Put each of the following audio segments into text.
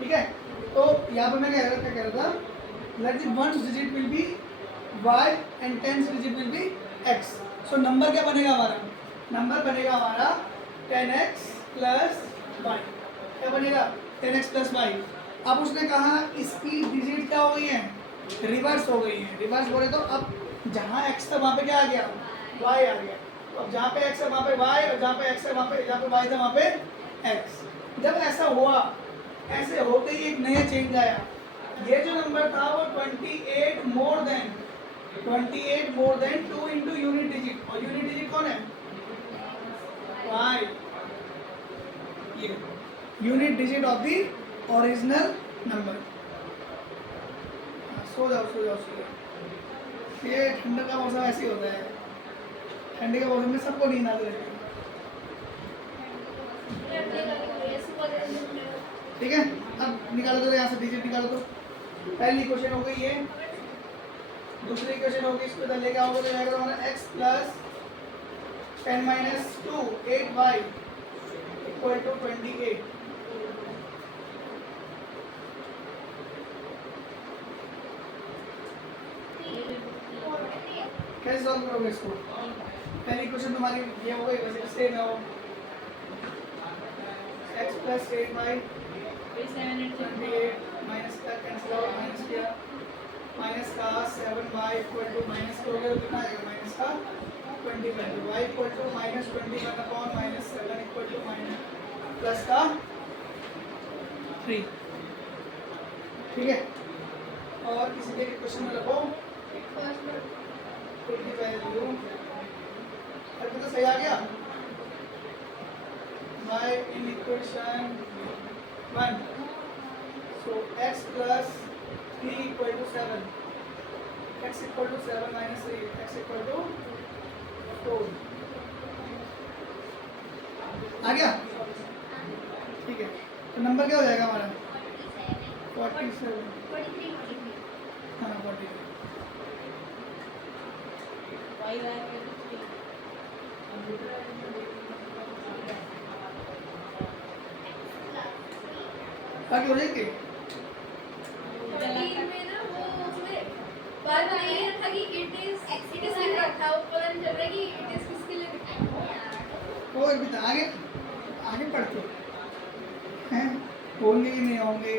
ठीक है, तो यहाँ पे मैं क्या कह रहा था, let the ones digit will be y and tens digit will be x। So number क्या बनेगा हमारा, नंबर बनेगा हमारा 10x प्लस y। क्या बनेगा 10x प्लस y। अब उसने कहा इसकी डिजिट क्या हो गई है, रिवर्स हो गई है। रिवर्स बोले तो अब जहाँ x था वहाँ पे क्या आ गया, y आ गया। तो अब जहाँ पे x है वहाँ पे y, और जहाँ पे x है वहाँ पे, जहाँ पे y था वहाँ पे x। जब ऐसा हुआ, ऐसे होते ही एक नया चेंज आया। ये जो नंबर था वो 28 more than 2 into unit digit, और यूनिट डिजिट कौन है, y। ये unit digit of the original number. सो जाओ सो जाओ सो जाओ, ये ठंड का मौसम ऐसे ही होता है, ठंडी के मौसम में सबको नींद आती रहती है। ठीक है, अब निकालो तो यहाँ से डिजिट निकालो। तो पहली इक्वेशन हो गई ये, दूसरी इक्वेशन होगी, इसको इधर लेके आओगे तो जाएगा हमारा x plus 10 minus 2 8y equal to 28। कैसे सॉल्व करोगे इसको, पहली इक्वेशन तुम्हारी ये हो गई, वैसे सेम है वो, x प्लस 8y 28 माइनस का कैंसिल आउट, माइनस किया, माइनस का 7y इक्वल टू माइनस करोगे तो कितना आएगा, माइनस का 25, y equal to minus 21 upon minus 7 equal to minus plus का 3। ठीक है, और किसी भी क्वेश्चन में रखो 25 अभी तो सही आ गया। y in equation 1, so x plus 3 equal to 7, x equal to 7 minus 3, x equal to 4। आ गया, ठीक है। तो नंबर क्या हो जाएगा हमारा 47, हाँ 43। आगे हो जाएंगे। और भी तो आगे आगे पढ़ते हैं, होंगे ही नहीं होंगे।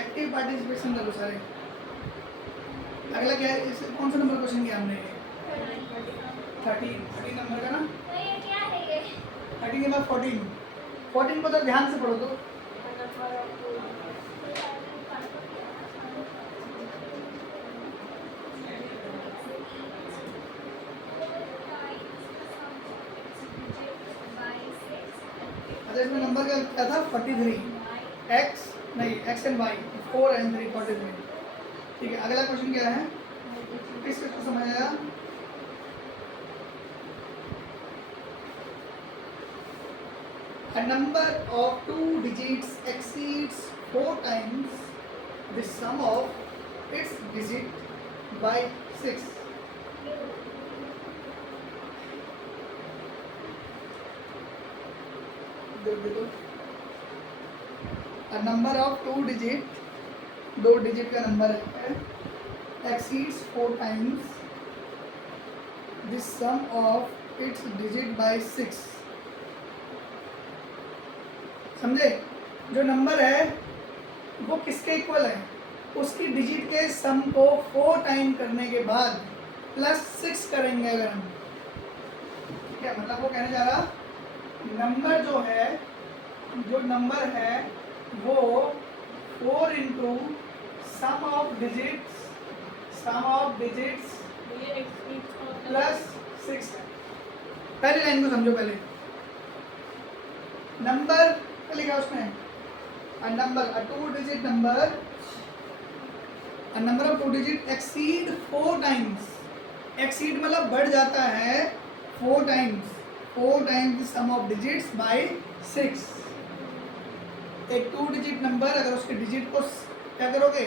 एक्टिव पार्टिसिपेशन करो सारे। अगला क्या है, इस कौन सा नंबर क्वेश्चन किया हमने, 13 नंबर का ना, 13 के बाद 14 को तो ध्यान से पढ़ो। तो अच्छा, इसमें नंबर क्या था 43, x नहीं x एंड y 4 एंड 3 43। ठीक है, अगला क्वेश्चन क्या है, इसको तो समझ आया। A number of 2 digits exceeds 4 times the sum of its digit by 6। देखो, A number of 2 digit, 2 digit का नंबर है, exceeds 4 times the sum of its digit by 6। समझे, जो नंबर है वो किसके इक्वल है, उसकी डिजिट के सम को 4 टाइम करने के बाद प्लस 6 करेंगे अगर हम। ठीक है, मतलब वो कहने जा रहा नंबर जो है, जो नंबर है वो 4 into sum of digits plus 6 है। पहली लाइन को समझो, पहले नंबर लिखा उसमें, a number a 2 digit number, a number of 2 digit exceed 4 times, exceed मतलब बढ़ जाता है 4 times the sum of digits by 6। एक 2 डिजिट नंबर अगर उसके डिजिट को क्या करोगे,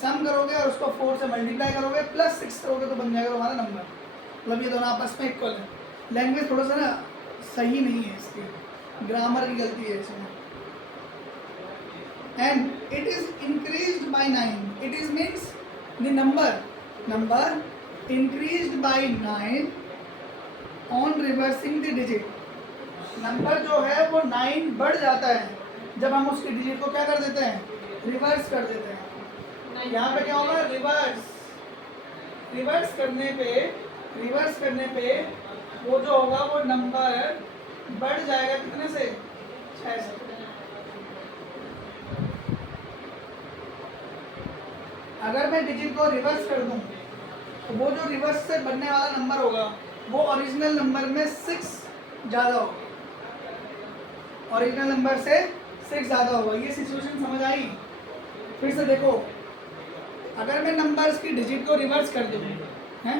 सम करोगे और उसको 4 से मल्टीप्लाई करोगे प्लस 6 करोगे तो बन जाएगा हमारा नंबर। मतलब ये दोनों आपस में इक्वल है। लैंग्वेज थोड़ा सा ना सही नहीं है इसकी, ग्रामर की गलती है इसमें। And it is increased by 9, it is means the number increased by 9 on reversing the digit. Number जो है वो 9 बढ़ जाता है जब हम उसकी डिजिट को क्या कर देते हैं, रिवर्स कर देते हैं। यहाँ पे क्या होगा, रिवर्स करने पे वो जो होगा वो नंबर बढ़ जाएगा कितने से, 6 से। अगर मैं डिजिट को रिवर्स कर दूं तो वो जो रिवर्स से बनने वाला नंबर होगा वो ओरिजिनल नंबर में 6 ज़्यादा होगा, ओरिजिनल नंबर से 6 ज़्यादा होगा। ये सिचुएशन समझ आई? फिर से देखो, अगर मैं नंबर्स की डिजिट को रिवर्स कर दूं, हैं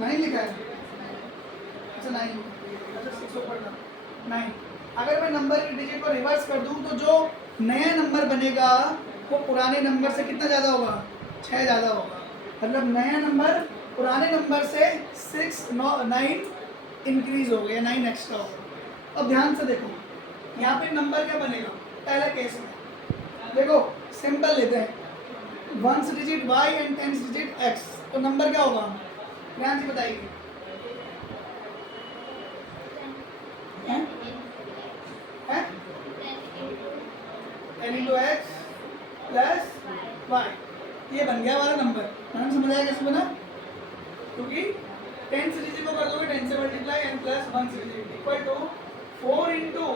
9 लिखा है, अच्छा 9, अच्छा 6 ऊपर का 9। अगर मैं नंबर की डिजिट को रिवर्स कर दूं तो जो नया नंबर बनेगा वो पुराने नंबर से कितना ज़्यादा होगा, 6 ज़्यादा होगा। मतलब नया नंबर पुराने नंबर से 9 इंक्रीज हो गया, 9 एक्स्ट्रा होगा। अब ध्यान से देखो, यहाँ पे नंबर क्या बनेगा, पहले केस में देखो सिंपल लेते हैं, 1 digit y and 10 digit x, तो नंबर क्या होगा, ध्यान से बताइए। हैं 10 इंटू एक्स प्लस वाई, ये बन गया हमारा नंबर। मैंने समझ आया कैसे बना, क्योंकि 10 से डिजिट को कर दोगे 10 से मल्टीप्लाई एंड प्लस 1 से digit equal to 4 into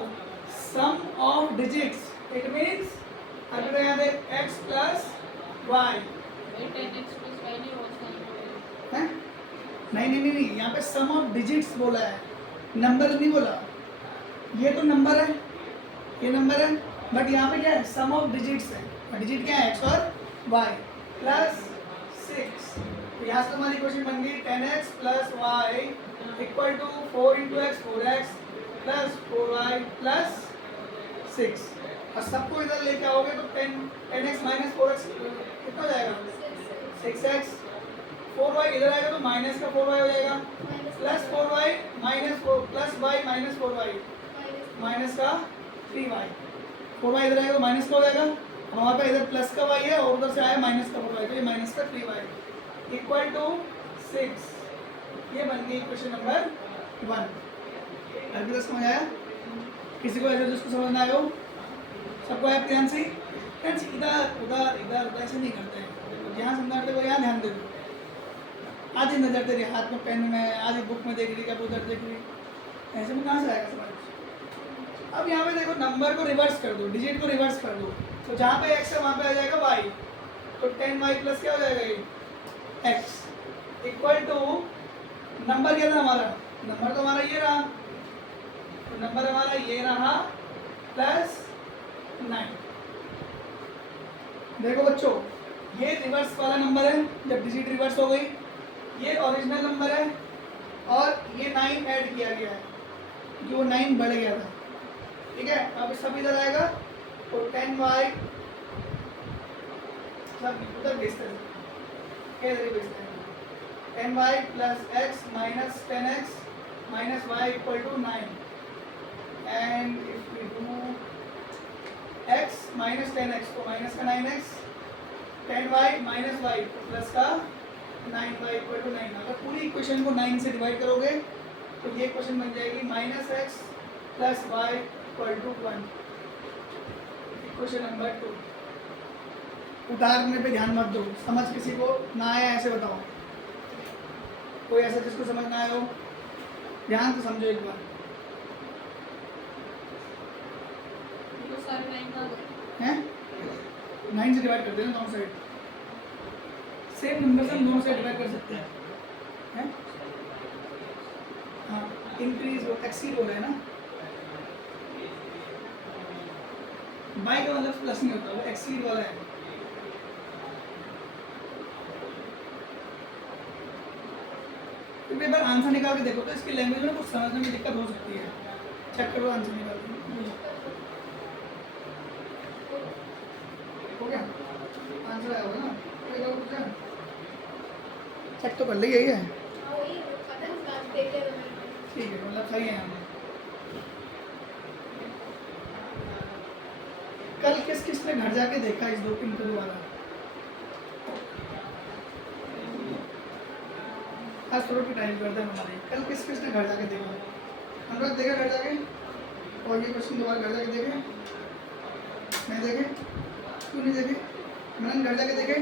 sum of digits, it means अगर यहाँ देख x प्लस वाई, नहीं, यहाँ पे सम ऑफ डिजिट्स बोला है, नंबर नहीं बोला। ये तो नंबर है, ये नंबर है, बट यहाँ पे क्या है, सम ऑफ डिजिट्स है। डिजिट क्या है, x और y प्लस 6। तो यहाँ से हमारी क्वेश्चन बन गई 10x plus Y equal to 4 into X 4x plus 4y plus 6। और सबको इधर लेके आओगे तो 10x माइनस 4x कितना हो जाएगा, 6x। 4y इधर आएगा तो माइनस का 4y हो जाएगा, plus 4y minus 4 plus y minus 4y minus का 3y। 4y इधर आएगा माइनस का हो जाएगा, हमारे पास इधर प्लस का y है और उधर से आया माइनस का 4y, तो ये माइनस का 3y इक्वल टू 6। ये बन गई इक्वेशन नंबर 1। अभी तक समझ आया? किसी को ऐसे जिसको समझ ना आया हो, सबको आया ध्यान से? इधर उधर इधर उधर ऐसे नहीं करते हैं, यहाँ समझा वो यहाँ ध्यान दे दो। आधी नज़र तेरे हाथ में पेन में, आधी बुक में देख रही, कब उधर देख रही, ऐसे में कहाँ से आएगा समझ। अब यहाँ पे देखो नंबर को रिवर्स कर दो, डिजिट को रिवर्स कर दो, तो जहाँ पे x है वहाँ पे आ जाएगा y, तो 10y प्लस क्या हो जाएगा ये x इक्वल टू नंबर क्या था हमारा, नंबर तो हमारा ये रहा, तो नंबर हमारा ये रहा प्लस 9। देखो बच्चों, ये रिवर्स वाला नंबर है, जब डिजिट रिवर्स हो गई, ये ओरिजिनल नंबर है और ये 9 ऐड किया गया है, जो 9 बढ़ गया था, ठीक है। अब सब इधर आएगा तो 10y सब उधर भेजते हैं, इधर भेजते हैं, 10y plus x minus 10x minus y equal to 9 and if we do x minus 10x तो माइनस का 9x, 10y minus y plus का 9y इक्वल टू 9। अगर पूरी इक्वेशन को 9 से डिवाइड करोगे तो ये इक्वेशन बन जाएगी minus x plus y equal to 1। Equation number 2। उतारने पे ध्यान मत दो, समझ किसी को ना आया ऐसे बताओ, कोई ऐसा जिसको समझ ना आया हो, ध्यान से समझो एक बार। हैं 9 से डिवाइड कर देना दोनों साइड, सेम नंबर से हम दोनों साइड डिवाइड कर सकते हैं। हाँ इंक्रीज एक्सीड हो रहा है ना, बाई का मतलब प्लस नहीं होता, वो एक्सीड वाला है। एक बार आंसर निकाल के देखो तो इसकी लैंग्वेज में कुछ समझने में दिक्कत हो सकती है, चेक करो आंसर निकाल के। हो गया आंसर आया होगा ना, चेक तो कर ली यही है, ठीक है मतलब सही है। कल किस किस ने घर जाके देखा इस दो पिन को दोबारा? आज थोड़ा भी टाइम करते हैं हमारे। कल किस किस ने घर जाके देखा? अनुराग देखा घर जाके? और ये क्वेश्चन दोबारा घर जाके देखे? नहीं देखे? क्यों नहीं देखे? मैंने घर जाके देखे?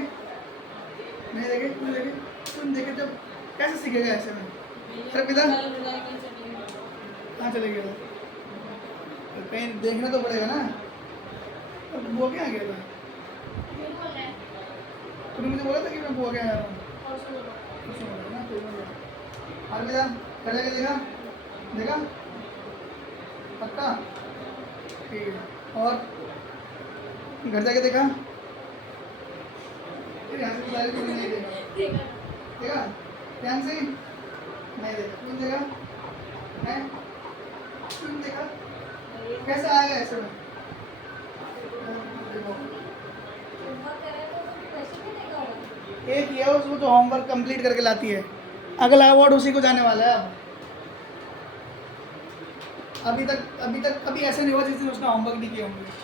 नहीं देखे? क्यों देखे? क्यों देखे? जब कैसे सीखेगा ऐसे में? अरे पिता कहाँ चले गए? कहीं देखना तो पड़ेगा ना। अब वो क्या आ गया था? तूने मुझे बोला था कि मैं बुआ के आ रहा हूँ। अलविदा कर जाके देखा? देखा? पक्का? ठीक है। और घर जाके देखा? फिर यहाँ से सारे तुमने नहीं देखा? देखा? ध्यान से? नहीं देखा। क्यों देखा? हैं? क्यों देखा? कैसे आएगा ऐसे में? एक ये उसको जो होमवर्क कंप्लीट करके लाती है, अगला अवार्ड उसी को जाने वाला है। अब अभी तक कभी ऐसा नहीं हुआ जिसने उसका होमवर्क नहीं किया होंगे।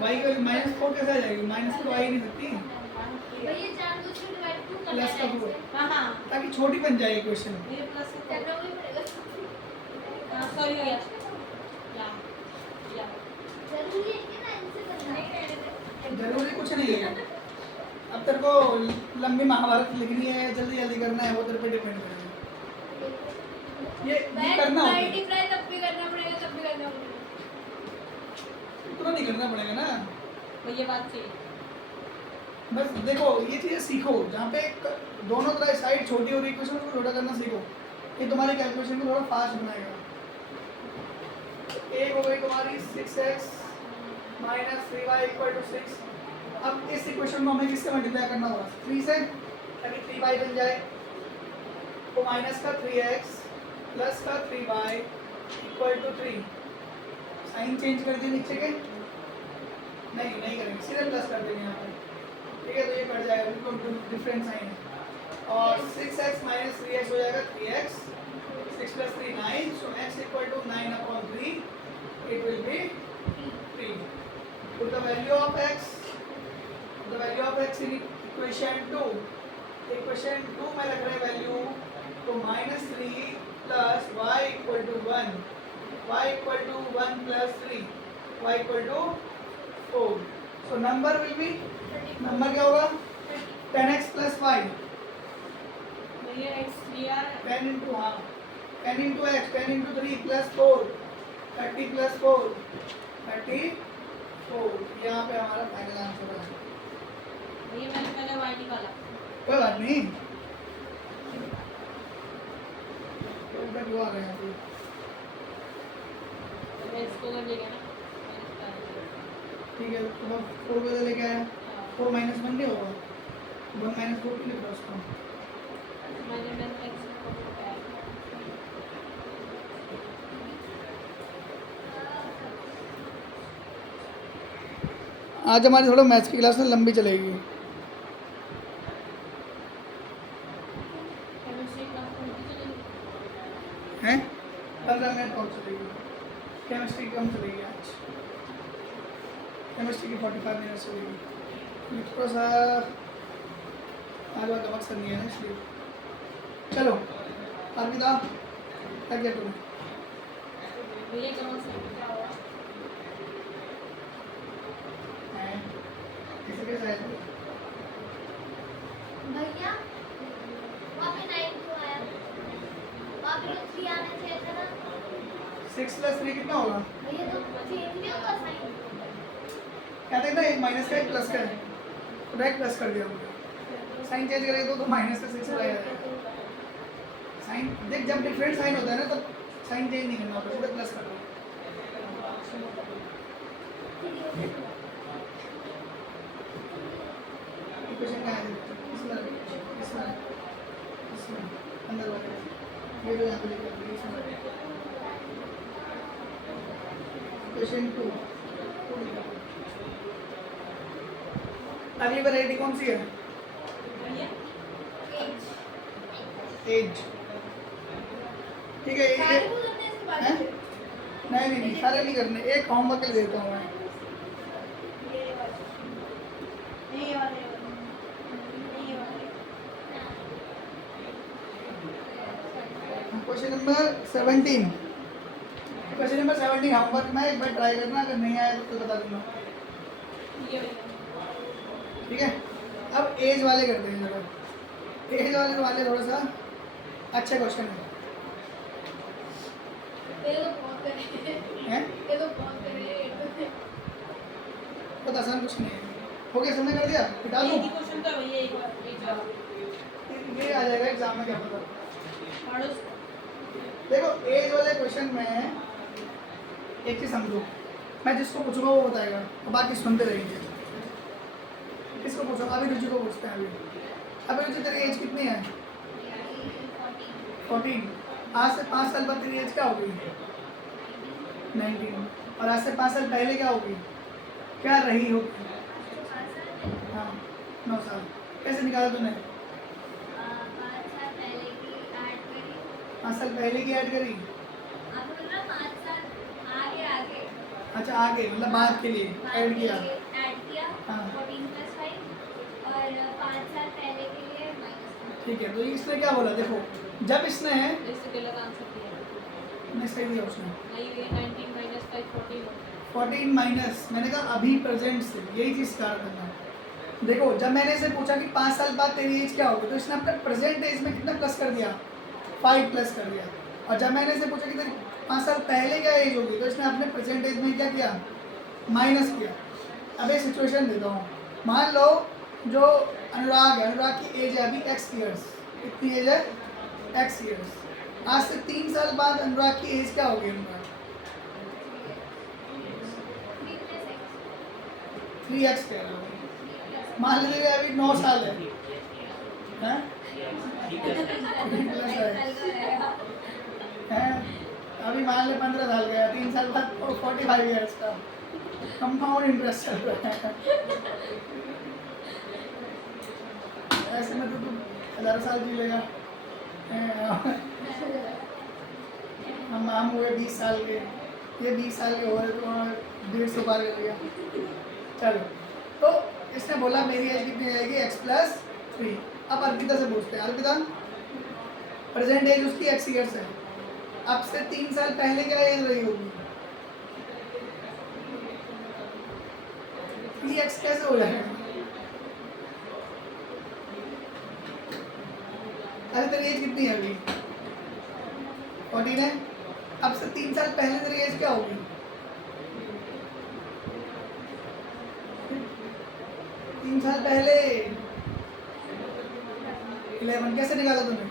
वाई का -4 कैसे आ जाएगी? माइनस तो आ ही नहीं सकती। प्लस का टू ताकि छोटी बन जाए इक्वेशन। जरूरी कुछ नहीं है। अब तेरे को लंबी महाभारत लिखनी है, जल्दी जल्दी करना है, वो तेरे पे डिपेंड करेगा। ये करना होता है। तब भी करना पड़ेगा, तब भी करना पड़ेगा। इतना नहीं करना पड़ेगा ना। ये बात सही। बस देखो ये चीज़ें सीखो, जहाँ पे दोनों तरह साइड छोटी हो रही इक्वेशन को छोटा करना सीखो। ये तुम्हारे कैलकुलेशन को थोड़ा फास्ट बनाएगा। एक हो गई तुम्हारी 6x - 3y = 6। अब इस इक्वेशन को हमें किससे मल्टीप्लाई करना होगा? 3 से, ताकि 3y बन जाए। तो माइनस का 3x प्लस का 3y = 3। साइन चेंज कर दिए नीचे के? नहीं करेंगे, सीधे प्लस कर देंगे यहाँ पर। ठीक है, तो ये कट जाएगा, बिल्कुल डिफरेंट साइन है। और 6x - 3x हो जाएगा 3x। 6 + 3 9, so x = 9/3, it will be 3. Put the value of x in equation 2। Equation 2 में रख रहे हैं वैल्यू, तो -3 plus y = 1, y = 1 + 3, y = 4। so number will be, number क्या होगा? 10x + y, 10 into हाँ 10 into x, 10 into 3 + 4, 30 + 4, 34। यहाँ पे हमारा फाइनल आंसर है। ये मैंने पहले y निकाला। कोई बात नहीं, आ रहे हैं अभी। मैं इसको कर लेगा ना। ठीक है, तो अब 4 को लेके आया, 4 - 1 नहीं होगा, 1 - 4 क्यों लिखा उसको? आज हमारी थोड़ा मैथ्स की क्लास में लंबी चलेगी। हैं 15 मिनट और चलेगी। केमिस्ट्री कम चलेगी आज, केमिस्ट्री की 45 मिनट चलेगी। थोड़ा सा आज बात दमक करनी है ना, इसलिए। चलो अर्पिता क्या किया तुमने? कैसे आया? भैया वहाँ पे 9 क्यों आया? वहाँ पे तो 3 आना चाहिए था ना। 6 + 3 कितना होगा? भैया तो चेंज नहीं होगा साइन। कहते हैं ना, एक माइनस का एक प्लस का है, तो डायरेक्ट प्लस कर दिया हमने। साइन चेंज करेंगे तो माइनस का 6 आएगा। साइन देख, जब डिफरेंट साइन होता है ना, तब साइन चेंज नहीं करना होता, सीधे प्लस कर दो। इक्वेशन क्या है? क्वेश्चन 2। अगली वैरायटी कौन सी है? भैया एज। ठीक है, सारे ये को करने हैं इसके बाद हैं? में? नहीं सारे नहीं करने, एक होमवर्क के लिए देता हूँ मैं। ये वाले ये वाले question number 17। Question number 17 homework में एक बार ट्राई करना, अगर नहीं आया तो बता दूंगा। ये भैया ठीक है, अब एज वाले करते हैं जरा। एज वाले थोड़ा सा अच्छा क्वेश्चन है। ये तो बहुत करे हैं? ये तो बहुत करे बहुत आसान कुछ नहीं है। हो गया, समझ कर दिया? हटा दूँ? एक ही क्वेश्चन तो भैया एक बार ये आ जाएगा एग्जाम में, क्या पता। पढ़ो देखो, एज वाले क्वेश्चन में एक चीज समझो, मैं जिसको पूछूंगा वो बताएगा और बाकी सुनते रहेंगे। किसको पूछो? अभी रुचि को पूछते हैं। अभी रुचि, तेरी एज कितनी है? 14। आज से 5 साल बाद तेरी एज क्या होगी? 19। और आज से 5 साल पहले क्या होगी? क्या रही होगी? हाँ, 9 साल। कैसे निकाला तूने? 5 साल पहले की ऐड करी 5 साल पहले की ऐड करी? आप बोल रहा 5 साल आगे अच्छा, आगे मतलब बाद के लिए ऐड किया। ऐड किया हाँ। 14 + 5 और 5 साल पहले के लिए -5। ठीक है, तो इसने क्या बोला? देखो, जब इसने इससे गलत आंसर दिया नहीं, सही दिया उसने। नहीं ये 19 - 5 14 होता है 14 माइनस, मैंने कहा अभी प्रेजेंट से, यही चीज़ स्टार्ट करना। देखो, जब मैंने इसे पूछा कि 5 साल बाद तेरी एज क्या होगी, तो इसने अपने प्रेजेंट एज में कितना प्लस कर दिया? 5 प्लस कर दिया। और जब मैंने इसे पूछा कि तेरी 5 साल पहले क्या एज होगी, तो इसने अपने प्रेजेंट एज में क्या किया? माइनस किया। अब एक सिचुएशन देता हूँ। मान लो जो अनुराग है, अनुराग की एज है अभी x ईयर्स। कितनी एज है? x years. आज से 3 साल बाद अनुराग की एज क्या होगी? अनुराग 3x कह रहा हूँ। मान लीजिए अभी 9 साल है, हैं? हैं? अभी मान ले 15 साल गया, 3 साल बाद 45 ईयर्स का कंपाउंड इंटरेस्ट चल रहा है। ऐसे में तो तू 1000 साल जी लेगा। हम हुए 20 साल के, ये 20 साल के हो गए तो 150 पार कर लिया। चलो, तो इसने बोला मेरी एज कितनी जाएगी? x + 3। अब अर्पिता से पूछते हैं। अर्पिता, प्रेजेंट एज उसकी x ईयर्स है। अब से 3 साल पहले क्या एज रही होगी? 3x कैसे हो जाएगा? अरे तेरी एज कितनी है अभी? 14 है। अब से 3 साल पहले तेरी एज क्या होगी? 3 साल पहले 11। कैसे निकाला तूने?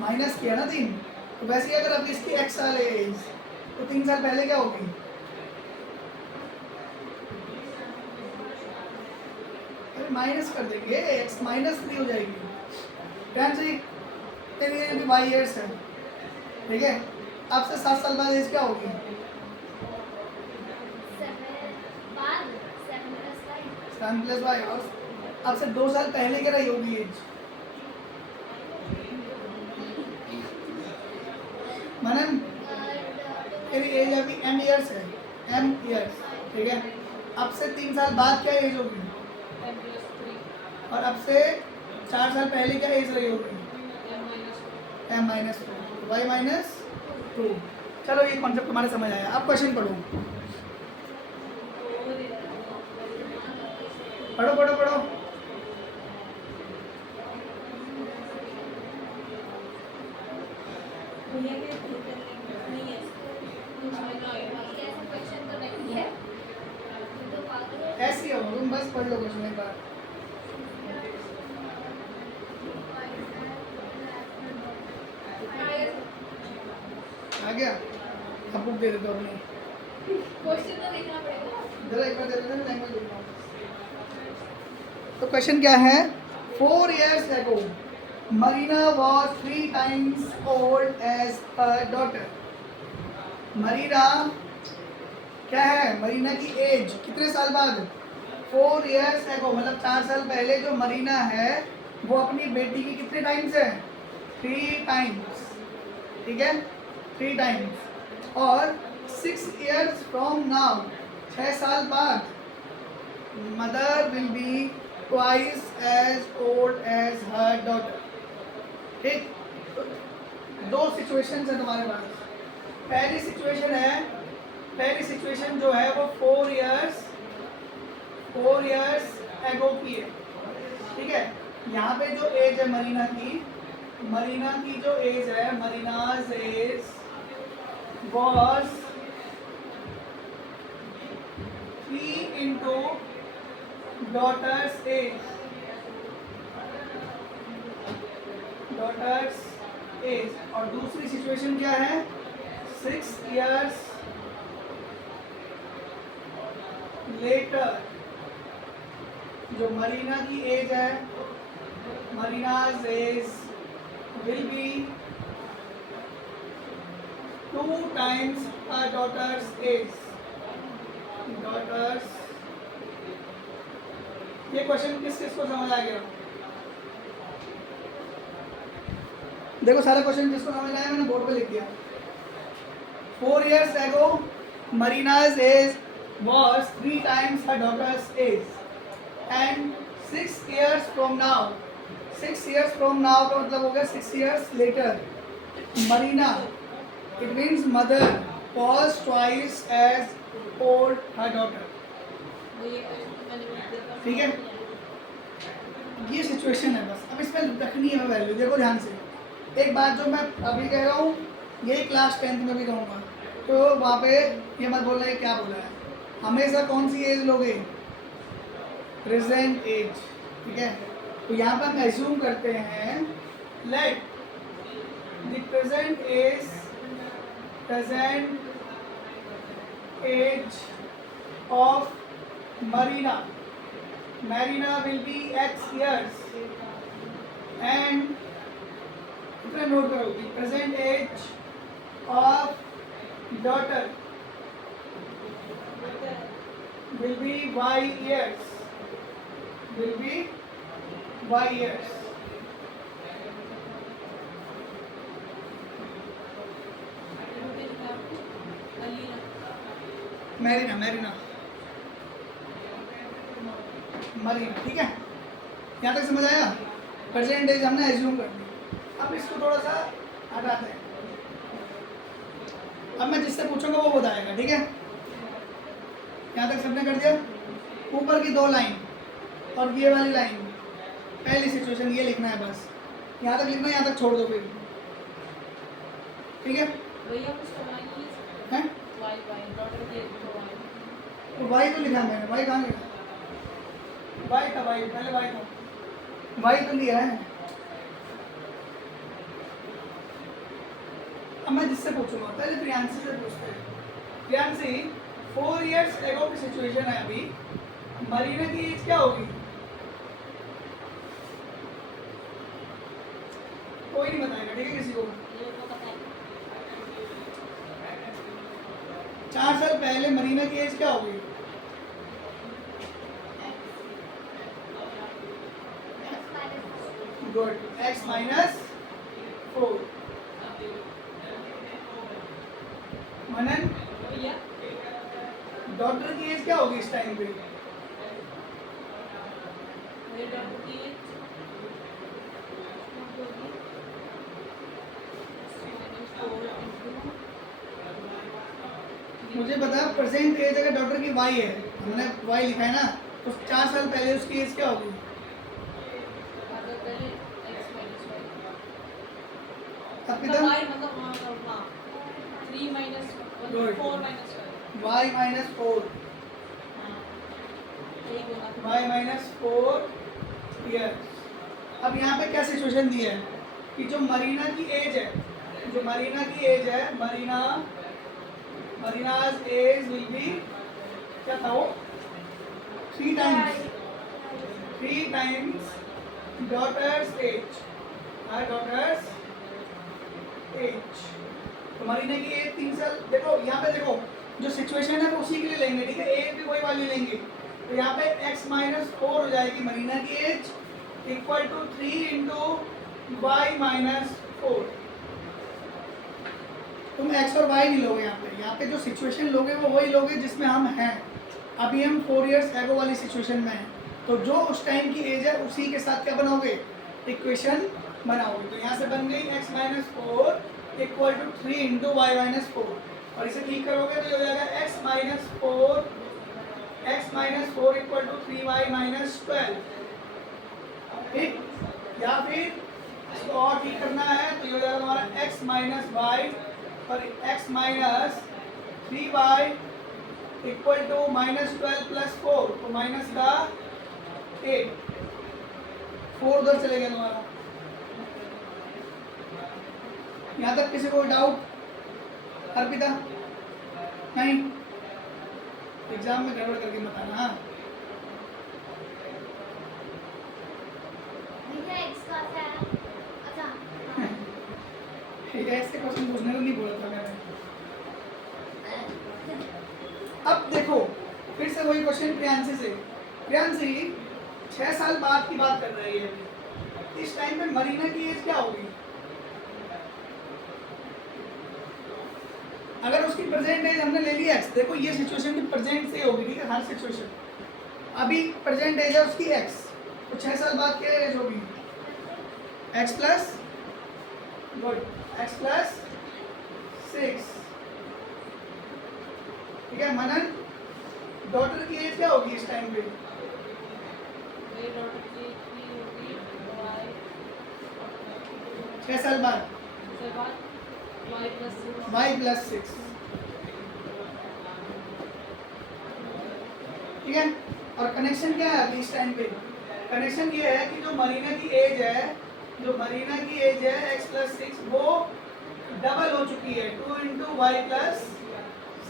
माइनस किया ना 3। तो वैसे ही अगर अब इसकी x साल है एज, तो 3 साल पहले क्या होगी? अरे माइनस कर देंगे, x -3 हो जाएगी। ध्यान से, तेरी एज अभी 22 ईयर्स है, ठीक है? अब से 7 साल बाद एज क्या होगी? 7 + 5। और अब से 2 साल पहले क्या रही होगी एज? मनन, तेरी एज अभी m ईयर्स है, m ईयर्स, ठीक है? अब से 3 साल बाद क्या एज होगी? 10 + 3 और अब से 4 साल पहले क्या एज रही होगी? m - 2 m - 2 y -2। चलो, ये कॉन्सेप्ट तुम्हारे समझ आया। अब क्वेश्चन पढ़ो पढ़ो पढ़ो पढ़ो। भैया के नहीं है कुछ में ना ऐसे क्वेश्चन तो नहीं है तो पागल हो। ऐसी हो तुम, बस पढ़ लो क्वेश्चन एक बार। आ गया? अब बुक दे देता हूँ अपनी। क्वेश्चन तो देखना पड़ेगा। जरा एक बार दे देना, लैंग्वेज देखना। तो क्वेश्चन क्या है? 4 years ago, Marina was 3 times old as her daughter. Marina क्या है मरीना की एज कितने साल बाद 4 ईयर्स एगो मतलब 4 साल पहले जो मरीना है वो अपनी बेटी की कितने टाइम्स है 3 टाइम्स ठीक है 3 टाइम्स और 6 ईयर्स फ्रॉम नाउ 6 साल बाद mother will be twice age old age her daughter ठीक दो सिचुएशंस है तुम्हारे पास पहली सिचुएशन जो है वो 4 इयर्स एगो की है ठीक है यहाँ पे जो एज है मरीना की जो एज है Marina's age was 3 into daughter's age और दूसरी सिचुएशन क्या है 6 इयर्स लेटर जो मरीना की एज है Marina's age will be 2 times her daughter's age ये क्वेश्चन किस को समझ आ गया देखो सारा क्वेश्चन किसको समझ आया मैंने बोर्ड पे लिख दिया 4 years ago Marina's age was 3 times her daughter's age and 6 years from now का मतलब हो गया 6 years later Marina it means mother was twice as old her daughter ठीक है ये सिचुएशन है बस अब इसमें रखनी है वैल्यू देखो ध्यान से एक बात जो मैं अभी कह रहा हूँ यही क्लास 10th में भी कहूँगा तो वहाँ पे ये मत बोलना है क्या बोला है हमेशा कौन सी एज लोगे प्रेजेंट एज ठीक है तो यहाँ पर हम एज्यूम करते हैं let the present age of Marina will be X years and इतना नोट करो the present age of daughter will be Y years Marina ठीक है यहाँ तक समझ आया प्रेजेंट एज हमने एज्यूम कर दी अब इसको थोड़ा सा हटाते हैं अब मैं जिससे पूछूंगा वो बताएगा ठीक है यहाँ तक सबने कर दिया ऊपर की 2 लाइन और ये वाली लाइन पहली सिचुएशन ये लिखना है बस यहाँ तक लिखना है यहाँ तक छोड़ दो फिर ठीक है हैं तो वाई तो लिखा मैंने वाई कहाँ लिखा वाई था पहले वाई तो लिया है अब मैं जिससे पूछूंगा पहले प्रियांशी से पूछते हैं प्रियांशी 4 years एगो की सिचुएशन है अभी मरीना की एज क्या होगी कोई नहीं बताएगा ठीक है किसी को 4 साल पहले मरीना की एज क्या होगी गुड x minus 4 मनन डॉक्टर की एज क्या होगी इस टाइम पे मुझे बता प्रेजेंट एज अगर डॉक्टर की y है हमने y लिखा है ना तो 4 साल पहले उसकी एज क्या होगी y minus 4 years अब यहाँ पे क्या सिचुएशन दी है कि जो मरीना की एज है मरीनाज एज विल बी क्या था वो 3 टाइम्स डॉटर्स एज तो मरीना की एज 3 साल देखो यहाँ पे देखो जो सिचुएशन है वो उसी के लिए लेंगे, ठीक है, एज भी वही वाली लेंगे। तो यहाँ पे x माइनस 4 हो जाएगी मरीना की age equal to 3 into Y minus 4। तुम x और y नहीं लोगे यहाँ पे जो सिचुएशन लोगे वो वही लोगे जिसमें हम हैं। अभी हम 4 इयर्स एगो वाली सिचुएशन में हैं, तो जो उस टाइम की एज है उसी के साथ क्या बनाओगे, इक्वेशन बनाओगे। तो यहाँ से बन गई x minus 4 equal to 3 into Y minus 4, और इसे ठीक करोगे तो ये हो जाएगा x minus 4 equal to 3y minus 12, ठीक। या फिर इसको और ठीक करना है तो ये हो जाएगा हमारा x माइनस वाई और x minus 3y equal to minus 12 plus 4, तो माइनस का 8, 4 उधर चले गया तुम्हारा। यहाँ तक किसी को डाउट? अर्पिता नहीं, एग्जाम में गड़बड़ करके बताना। हाँ भैया x का क्या है? अच्छा ऐसे क्वेश्चन पूछने को नहीं बोला था मैंने। अब देखो फिर से वही क्वेश्चन प्रियांशी से। प्रियांशी 6 साल बाद की बात कर रही है, इस टाइम पे मरीना की एज क्या होगी? अगर उसकी प्रेजेंट एज हमने ले ली x, देखो ये सिचुएशन भी प्रेजेंट से होगी, ठीक है, हर सिचुएशन। अभी प्रेजेंट एज है उसकी x, तो 6 साल बाद क्या एज होगी? x plus good x plus 6, ठीक है। मनन डॉटर की एज क्या होगी इस टाइम पे? मेरी डॉटर की होगी y 6 साल बाद उसके बाद y प्लस 6, ठीक है। और कनेक्शन क्या है अभी इस टाइम पे? कनेक्शन ये है कि जो मरीना की एज है x प्लस 6 वो डबल हो चुकी है, 2 into Y plus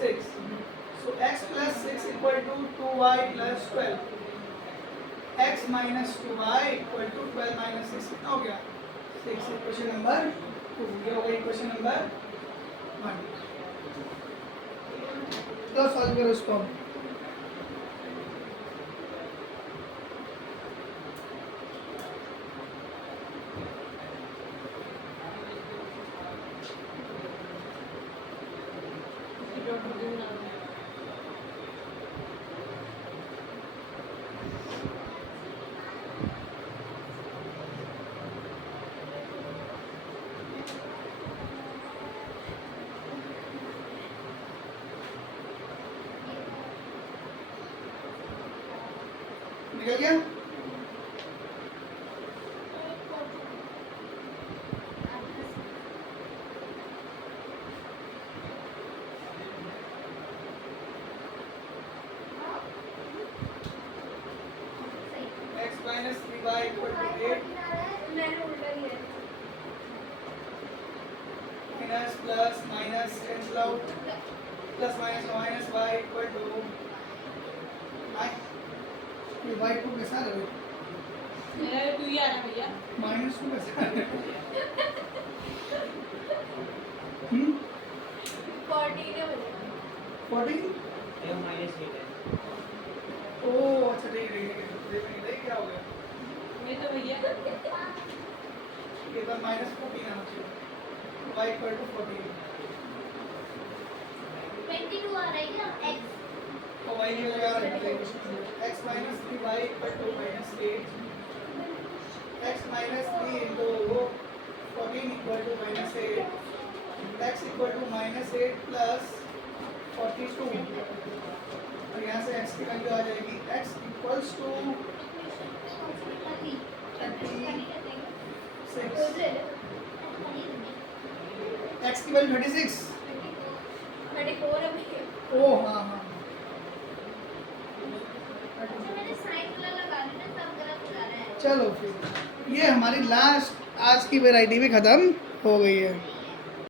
6, so x plus 6 equal to 2y plus 12, x minus 2y equal to 12 minus 6 कितना हो गया? 6। क्वेश्चन नंबर 2 ये हो गई क्वेश्चन नंबर 1। तो सॉल्व करो इसको। निकल गया? x minus 3y equal to 8 मैंने उल्टा लिया minus plus minus cancel out, plus minus y equal to ये y को कैसा लगे? मेरा 2 ही आ रहा है भैया। माइनस को कैसा लगे? 14 है मुझे 14? ओह अच्छा ठीक है, क्या हो गया? मैं तो भैया ये तो माइनस 14 आना चाहिए, y इक्वल टू 14, 22 आ रहा है क्या? x तो y की जगह रख दे x minus 3y equal to minus 8, x minus 3 into 14 equal to minus 8, x equal to minus 8 plus 42, और यहाँ से x की वैल्यू आ जाएगी x इक्वल्स टू 36, x की वैल्यू 36, 34 है भैया। ओह हाँ हाँ, अच्छा मैंने साइन वाला लगा दिया तब गलत हो जा रहा है। चलो फिर ये हमारी लास्ट आज की वैरायटी भी ख़त्म हो गई है।